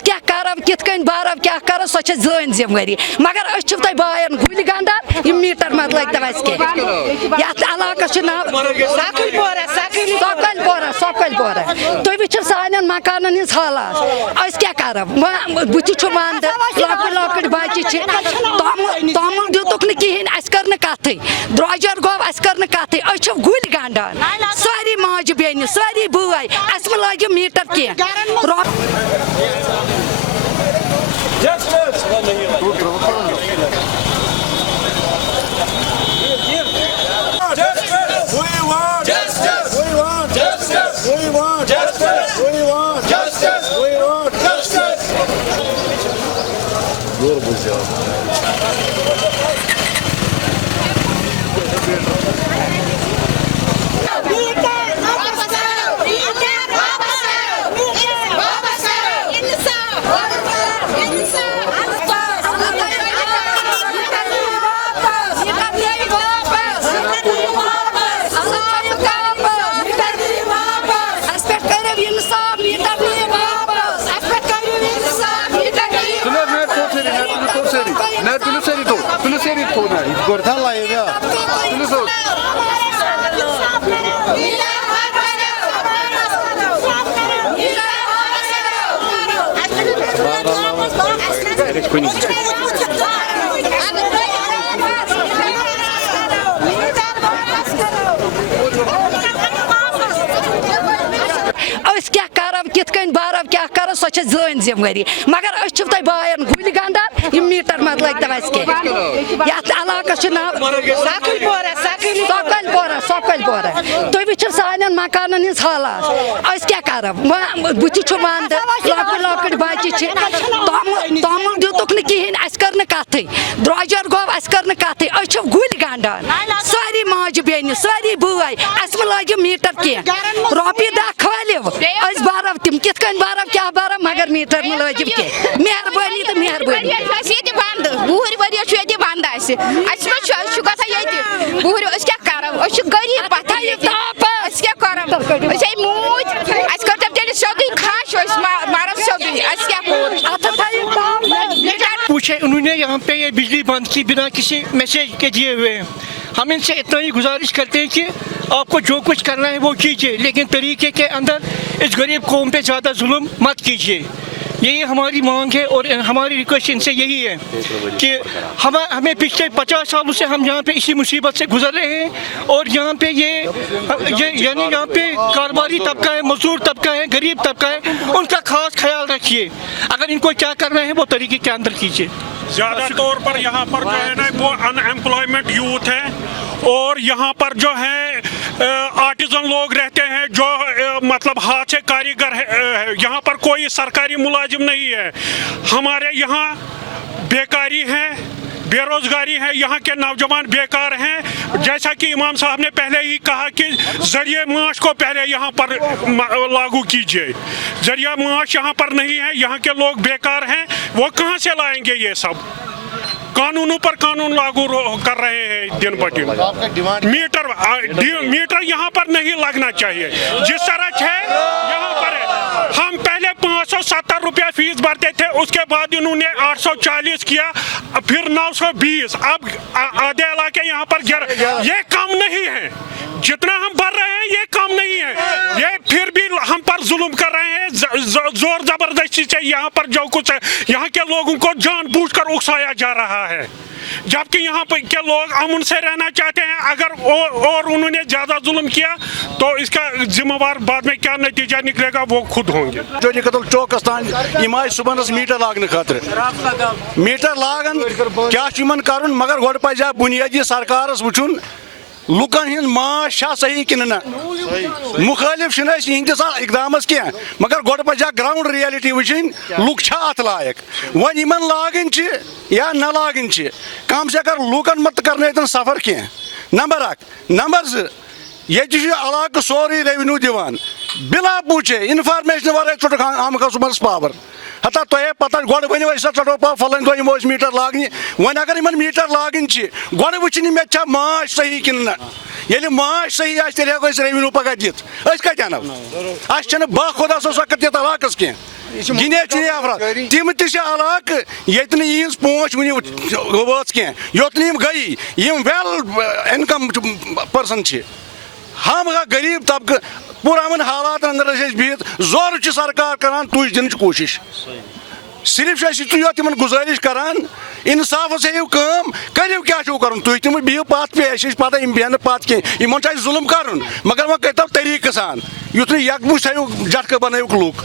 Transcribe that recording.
क्या करब कित कन बारब क्या कर सो जान जिम्मेवारी मगर तुम बायन गुल गंडान यह मीटर मत लग ये इलाकस नाव सकलपोरा तुम वो सान मकान हज हालात क्या करब बुत वंद लकट बच्चे तमुल दुतुक कहें कर कथ द्रोजर गो कर कथ गुल गंडान सारी माज बेन सारी बय अस लगे मीटर कह क्या करब कित कन बारब क्या कर सो जान जिम्मेवारी मगर तुम बायन गुल गंडान यह मीटर मत लग ये इलाकस नाव सकलपोरा तुम वो सान मकान हज हालात क्या करब बुत वंद लकट बच्चे तमुल दुतुक कहें कर कथ द्रोजर गो कर कथ गुल गंडान सारी माज बेन सारी बय अस लगे मीटर कह रोपी दह खलिव बारब तम कित कन बारब क्या बारब मगर मीटर न लजिम कह मेहरबानी तो मेहरबानी बंद वुहर वरी बंद वुहर क्या करब गरीब पत्थर क्या करब मूज कर तेल सोदी खाश मारब सोदी क्या पूछे उन्होंने यहाँ पे ये बिजली बंद की बिना किसी मैसेज के दिए हुए हैं। हम इनसे इतना ही गुजारिश करते हैं कि आपको जो कुछ करना है वो कीजिए, लेकिन तरीके के अंदर इस गरीब कौम पे ज़्यादा जुल्म मत कीजिए। यही हमारी मांग है और हमारी रिक्वेस्ट इनसे यही है कि हमें पिछले 50 सालों से हम यहाँ पे इसी मुसीबत से गुजर रहे हैं और यहाँ पे ये यानी यहाँ पे कारोबारी तबका है, मजदूर तबका है, गरीब तबका है, उनका खास ख्याल रखिए। अगर इनको क्या करना है वो तरीके के अंदर कीजिए। ज़्यादा तौर पर यहाँ पर जो है ना वो अनएम्प्लॉयमेंट यूथ है और यहाँ पर जो है आर्टिजन लोग रहते हैं जो मतलब हाथ से कारीगर है। यहाँ पर कोई सरकारी मुलाजिम नहीं है। हमारे यहाँ बेकारी है, बेरोजगारी है, यहाँ के नौजवान बेकार हैं। जैसा कि इमाम साहब ने पहले ही कहा कि जरिए माश को पहले यहाँ पर लागू कीजिए। जरिया माश यहाँ पर नहीं है, यहाँ के लोग बेकार हैं, वो कहाँ से लाएंगे? ये सब कानूनों पर कानून लागू कर रहे हैं दिन ब दिन। मीटर यहाँ पर नहीं लगना चाहिए। जिस तरह है यहाँ पर हम पहले 570 रुपया फीस भरते थे, उसके बाद इन्होंने 840 किया, फिर 920, अब आधे इलाके यहाँ पर गिर। ये कम नहीं है, जितना हम भर रहे हैं ये कम नहीं है। ये फिर भी हम पर जुल्म कर रहे हैं जोर जबरदस्ती से। यहाँ पर जो कुछ है यहाँ के लोगों को जानबूझकर उकसाया जा रहा है, जबकि यहाँ पर के लोग अमन से रहना चाहते हैं। अगर और उन्होंने ज्यादा जुल्म किया तो इसका जिम्मेवार बाद में क्या नतीजा निकलेगा वो खुद होंगे। राजौरी कदल चौकस तान यम सुबह मीटर लागने खतर मीटर लागन क्या कर, मगर गोड़ पा बुनियादी सरकारस वुचुन लुकन हिंद माश सही कि ना। मुखालिफ इहंदिस इकदाम कह, मगर गोड़ पा ग्राउंड रियलिटी वुचन लुक अत लायक। वन इन लागन या न लागन कम से कम लुकन मत कर सफर कह। नंबर 1। नंबर 2, ये इलाक सोरी रेवेन्यू दिवान बिला पूछे इन्फॉर्मेशन वाले चुट आम कस्टमर्स पावर। हता तुह पता गोड़ वन चटो पा फलन दो मीटर लागन। वन अगर इन मीटर लागन गोड़ वुचन मे माश सही कि येले माश सही आस तेल हेको रेवेन्यू पगह दित अस कत अनो अस छन बा खुदा सो सकत ये इलाकस कह गिने चुने अफराद तिम तह इलाक ये इज पोच वन वाच कह योत गई वेल इनकम पर्सन हम गरीब तबका पुरान हालात अंदर बिहित जोर सरकार करान तुज दिन कोशिश सिर्फ योत तिमन गुजारिश करान इंसाफ हेयू कम करियो क्या कर तुम तिम बिहू पत पे पता बेहन पत कह जुल्म कर मगर वह कर तरीक सान युथ यकमुश थो झटक बन लूक